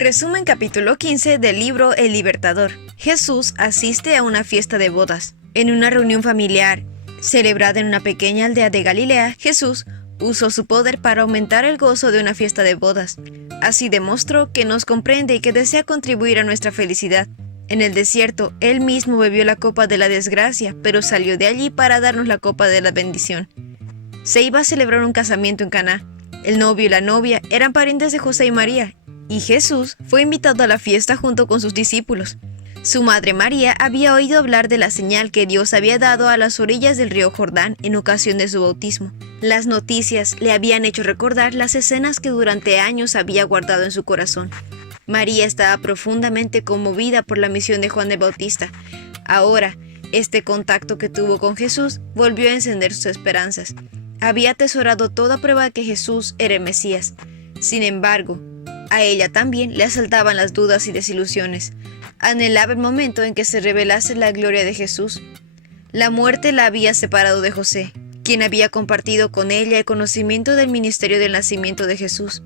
Resumen capítulo 15 del libro El Libertador. Jesús asiste a una fiesta de bodas. En una reunión familiar celebrada en una pequeña aldea de Galilea, Jesús usó su poder para aumentar el gozo de una fiesta de bodas. Así demostró que nos comprende y que desea contribuir a nuestra felicidad. En el desierto, él mismo bebió la copa de la desgracia, pero salió de allí para darnos la copa de la bendición. Se iba a celebrar un casamiento en Caná. El novio y la novia eran parientes de José y María, y Jesús fue invitado a la fiesta junto con sus discípulos. Su madre María había oído hablar de la señal que Dios había dado a las orillas del río Jordán en ocasión de su bautismo. Las noticias le habían hecho recordar las escenas que durante años había guardado en su corazón. María estaba profundamente conmovida por la misión de Juan el Bautista. Ahora, este contacto que tuvo con Jesús volvió a encender sus esperanzas. Había atesorado toda prueba de que Jesús era el Mesías. Sin embargo, a ella también le asaltaban las dudas y desilusiones. Anhelaba el momento en que se revelase la gloria de Jesús. La muerte la había separado de José, quien había compartido con ella el conocimiento del ministerio del nacimiento de Jesús.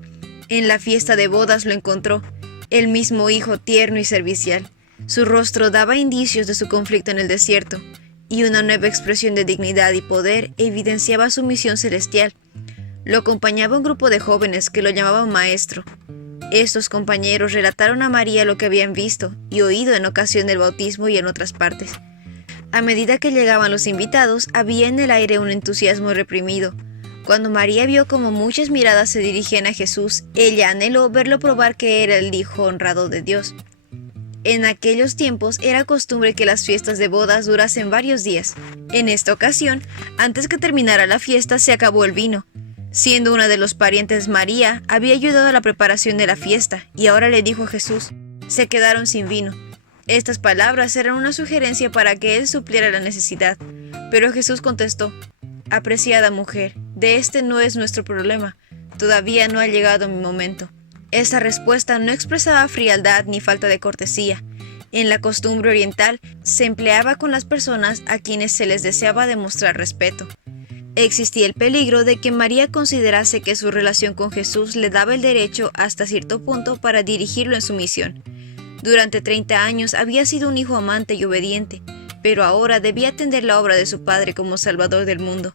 En la fiesta de bodas lo encontró, el mismo hijo tierno y servicial. Su rostro daba indicios de su conflicto en el desierto, y una nueva expresión de dignidad y poder evidenciaba su misión celestial. Lo acompañaba un grupo de jóvenes que lo llamaban maestro. Estos compañeros relataron a María lo que habían visto y oído en ocasión del bautismo y en otras partes. A medida que llegaban los invitados, había en el aire un entusiasmo reprimido. Cuando María vio cómo muchas miradas se dirigían a Jesús, ella anheló verlo probar que era el Hijo honrado de Dios. En aquellos tiempos era costumbre que las fiestas de bodas durasen varios días. En esta ocasión, antes que terminara la fiesta, se acabó el vino. Siendo una de los parientes, María había ayudado a la preparación de la fiesta y ahora le dijo a Jesús: se quedaron sin vino. Estas palabras eran una sugerencia para que él supliera la necesidad, pero Jesús contestó: apreciada mujer, de este no es nuestro problema, todavía no ha llegado mi momento. Esta respuesta no expresaba frialdad ni falta de cortesía. En la costumbre oriental se empleaba con las personas a quienes se les deseaba demostrar respeto. Existía el peligro de que María considerase que su relación con Jesús le daba el derecho hasta cierto punto para dirigirlo en su misión. Durante 30 años había sido un hijo amante y obediente, pero ahora debía atender la obra de su padre como Salvador del mundo.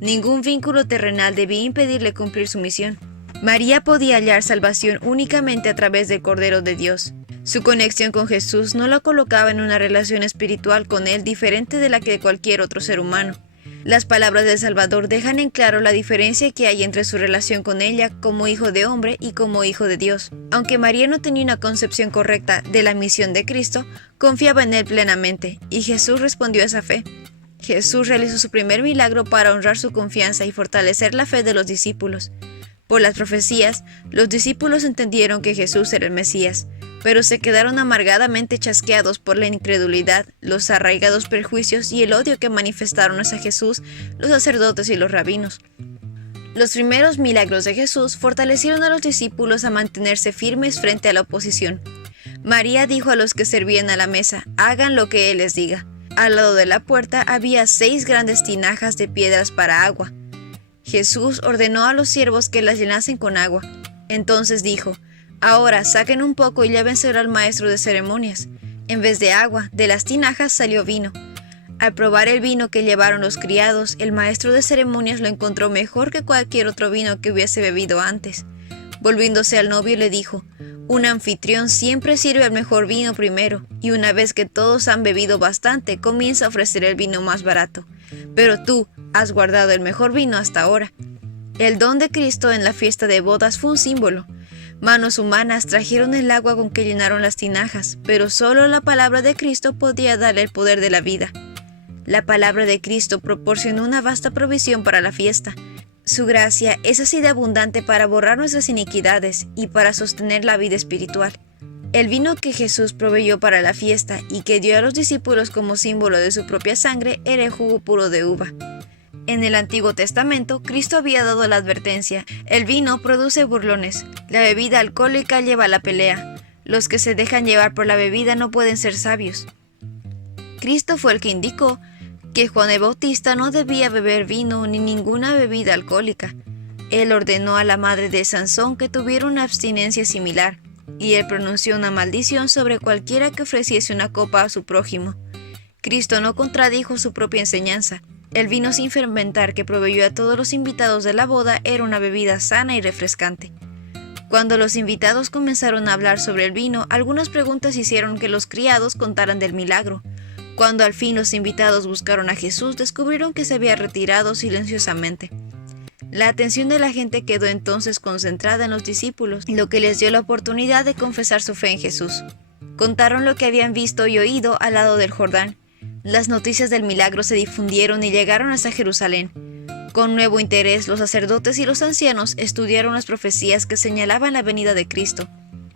Ningún vínculo terrenal debía impedirle cumplir su misión. María podía hallar salvación únicamente a través del Cordero de Dios. Su conexión con Jesús no la colocaba en una relación espiritual con él diferente de la que cualquier otro ser humano. Las palabras del Salvador dejan en claro la diferencia que hay entre su relación con ella como hijo de hombre y como hijo de Dios. Aunque María no tenía una concepción correcta de la misión de Cristo, confiaba en él plenamente, y Jesús respondió a esa fe. Jesús realizó su primer milagro para honrar su confianza y fortalecer la fe de los discípulos. Por las profecías, los discípulos entendieron que Jesús era el Mesías, pero se quedaron amargadamente chasqueados por la incredulidad, los arraigados prejuicios y el odio que manifestaron hacia Jesús los sacerdotes y los rabinos. Los primeros milagros de Jesús fortalecieron a los discípulos a mantenerse firmes frente a la oposición. María dijo a los que servían a la mesa: hagan lo que Él les diga. Al lado de la puerta había 6 grandes tinajas de piedras para agua. Jesús ordenó a los siervos que las llenasen con agua. Entonces dijo: ahora saquen un poco y llévenselo al maestro de ceremonias. En vez de agua, de las tinajas salió vino. Al probar el vino que llevaron los criados, el maestro de ceremonias lo encontró mejor que cualquier otro vino que hubiese bebido antes. Volviéndose al novio le dijo: un anfitrión siempre sirve el mejor vino primero, y una vez que todos han bebido bastante, comienza a ofrecer el vino más barato. Pero tú has guardado el mejor vino hasta ahora. El don de Cristo en la fiesta de bodas fue un símbolo. Manos humanas trajeron el agua con que llenaron las tinajas, pero solo la palabra de Cristo podía darle el poder de la vida. La palabra de Cristo proporcionó una vasta provisión para la fiesta. Su gracia es así de abundante para borrar nuestras iniquidades y para sostener la vida espiritual. El vino que Jesús proveyó para la fiesta y que dio a los discípulos como símbolo de su propia sangre era el jugo puro de uva. En el Antiguo Testamento, Cristo había dado la advertencia: el vino produce burlones, la bebida alcohólica lleva a la pelea, los que se dejan llevar por la bebida no pueden ser sabios. Cristo fue el que indicó que Juan el Bautista no debía beber vino ni ninguna bebida alcohólica. Él ordenó a la madre de Sansón que tuviera una abstinencia similar. y él pronunció una maldición sobre cualquiera que ofreciese una copa a su prójimo. Cristo no contradijo su propia enseñanza. El vino sin fermentar que proveyó a todos los invitados de la boda era una bebida sana y refrescante. Cuando los invitados comenzaron a hablar sobre el vino, algunas preguntas hicieron que los criados contaran del milagro. Cuando al fin los invitados buscaron a Jesús, descubrieron que se había retirado silenciosamente. La atención de la gente quedó entonces concentrada en los discípulos, lo que les dio la oportunidad de confesar su fe en Jesús. Contaron lo que habían visto y oído al lado del Jordán. Las noticias del milagro se difundieron y llegaron hasta Jerusalén. Con nuevo interés, los sacerdotes y los ancianos estudiaron las profecías que señalaban la venida de Cristo.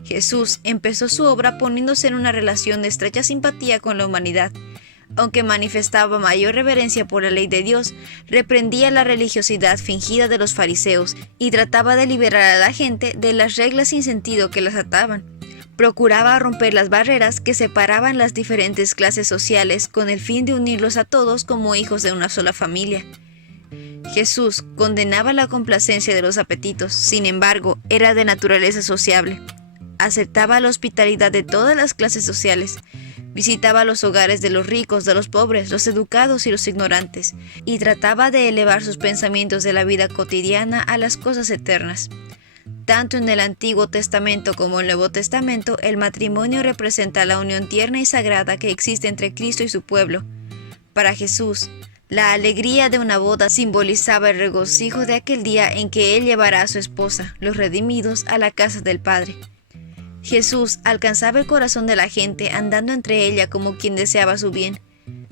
Jesús empezó su obra poniéndose en una relación de estrecha simpatía con la humanidad. Aunque manifestaba mayor reverencia por la ley de Dios, reprendía la religiosidad fingida de los fariseos y trataba de liberar a la gente de las reglas sin sentido que las ataban. Procuraba romper las barreras que separaban las diferentes clases sociales con el fin de unirlos a todos como hijos de una sola familia. Jesús condenaba la complacencia de los apetitos, sin embargo, era de naturaleza sociable. Aceptaba la hospitalidad de todas las clases sociales. Visitaba los hogares de los ricos, de los pobres, los educados y los ignorantes, y trataba de elevar sus pensamientos de la vida cotidiana a las cosas eternas. Tanto en el Antiguo Testamento como en el Nuevo Testamento, el matrimonio representa la unión tierna y sagrada que existe entre Cristo y su pueblo. Para Jesús, la alegría de una boda simbolizaba el regocijo de aquel día en que Él llevará a su esposa, los redimidos, a la casa del Padre. Jesús alcanzaba el corazón de la gente andando entre ella como quien deseaba su bien.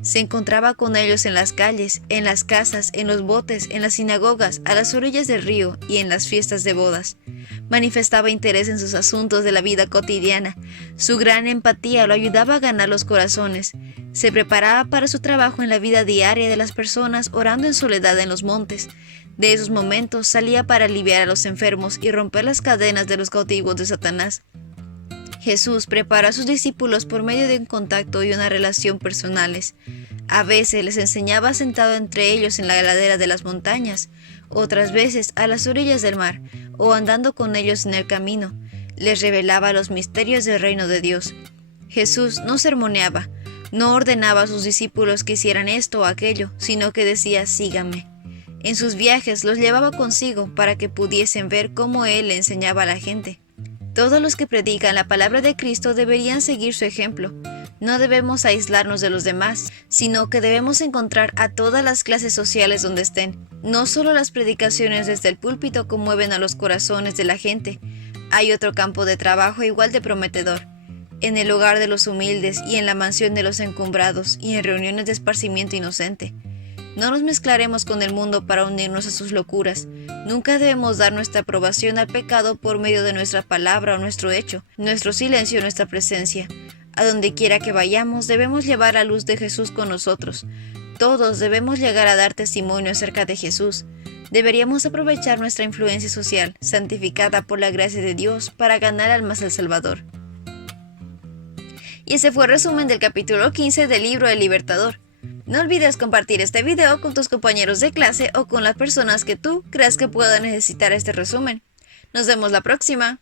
Se encontraba con ellos en las calles, en las casas, en los botes, en las sinagogas, a las orillas del río y en las fiestas de bodas. Manifestaba interés en sus asuntos de la vida cotidiana. Su gran empatía lo ayudaba a ganar los corazones. Se preparaba para su trabajo en la vida diaria de las personas, orando en soledad en los montes. De esos momentos salía para aliviar a los enfermos y romper las cadenas de los cautivos de Satanás. Jesús preparó a sus discípulos por medio de un contacto y una relación personales. A veces les enseñaba sentado entre ellos en la ladera de las montañas, otras veces a las orillas del mar, o andando con ellos en el camino. Les revelaba los misterios del reino de Dios. Jesús no sermoneaba, no ordenaba a sus discípulos que hicieran esto o aquello, sino que decía: síganme. En sus viajes los llevaba consigo para que pudiesen ver cómo Él le enseñaba a la gente. Todos los que predican la palabra de Cristo deberían seguir su ejemplo. No debemos aislarnos de los demás, sino que debemos encontrar a todas las clases sociales donde estén. No solo las predicaciones desde el púlpito conmueven a los corazones de la gente. Hay otro campo de trabajo igual de prometedor. En el hogar de los humildes y en la mansión de los encumbrados y en reuniones de esparcimiento inocente. No nos mezclaremos con el mundo para unirnos a sus locuras. Nunca debemos dar nuestra aprobación al pecado por medio de nuestra palabra o nuestro hecho, nuestro silencio o nuestra presencia. A donde quiera que vayamos, debemos llevar la luz de Jesús con nosotros. Todos debemos llegar a dar testimonio acerca de Jesús. Deberíamos aprovechar nuestra influencia social, santificada por la gracia de Dios, para ganar almas al Salvador. Y ese fue el resumen del capítulo 15 del libro El Libertador. No olvides compartir este video con tus compañeros de clase o con las personas que tú creas que puedan necesitar este resumen. Nos vemos la próxima.